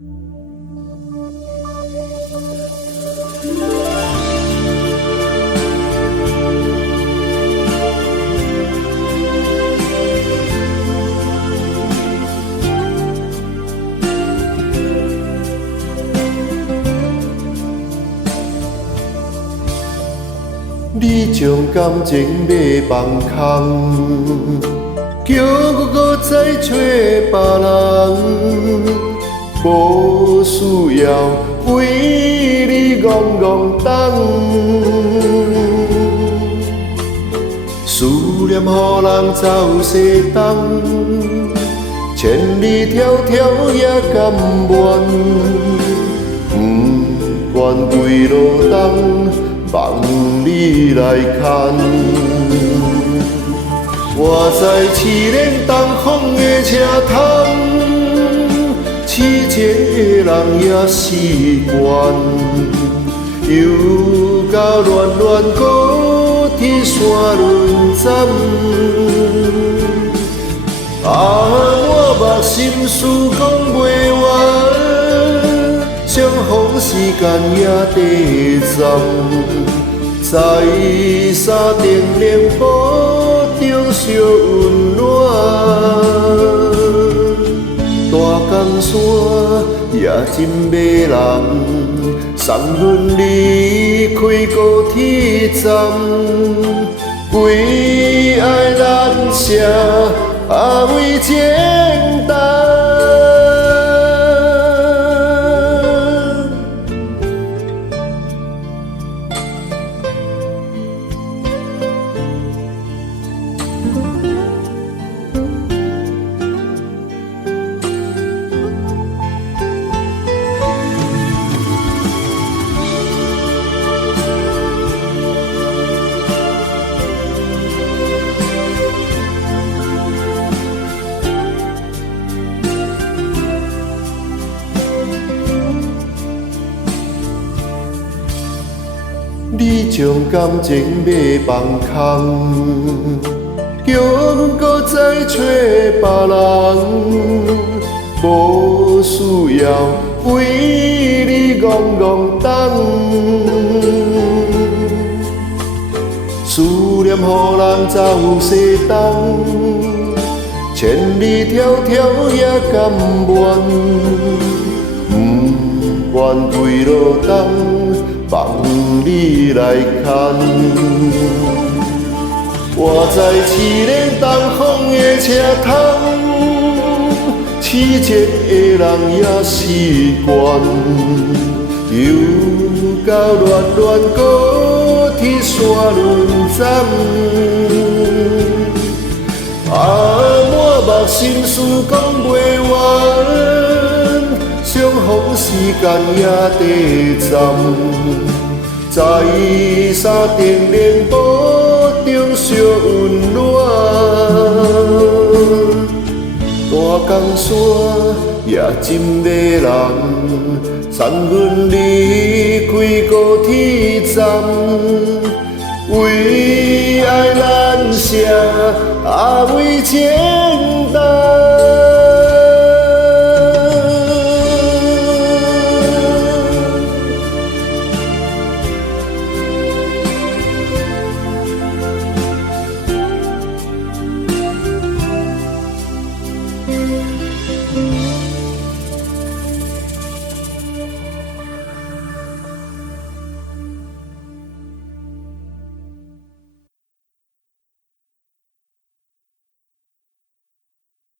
你将感情买放空，叫我搁再找别人，无需要为你戆戆等。思念予人走西东，千里迢迢也甘愿，不管归路东。望你来牵，我在凄冷东风的车窗，痴情的人也习惯，又到恋恋高铁山轮站。我目心事讲袂完，相逢时间也短暂。在山顶凉坡中烧温暖，大江山也真迷人，送阮离开高铁站，为爱难舍，为简单。你将感情买放空，叫阮搁再找别人，无需要为你戆戆等。思念予人走西东，千里迢迢也甘愿，不愿归路东。望你来牵，我在凄冷东风的车窗，痴情的人也习惯，又到恋恋高铁山轮站。满目心事讲袂完，相逢时间也短暂。在山顶凉坡中烧温暖，大江山也真迷人，送阮离开高铁站，为爱难舍，为情。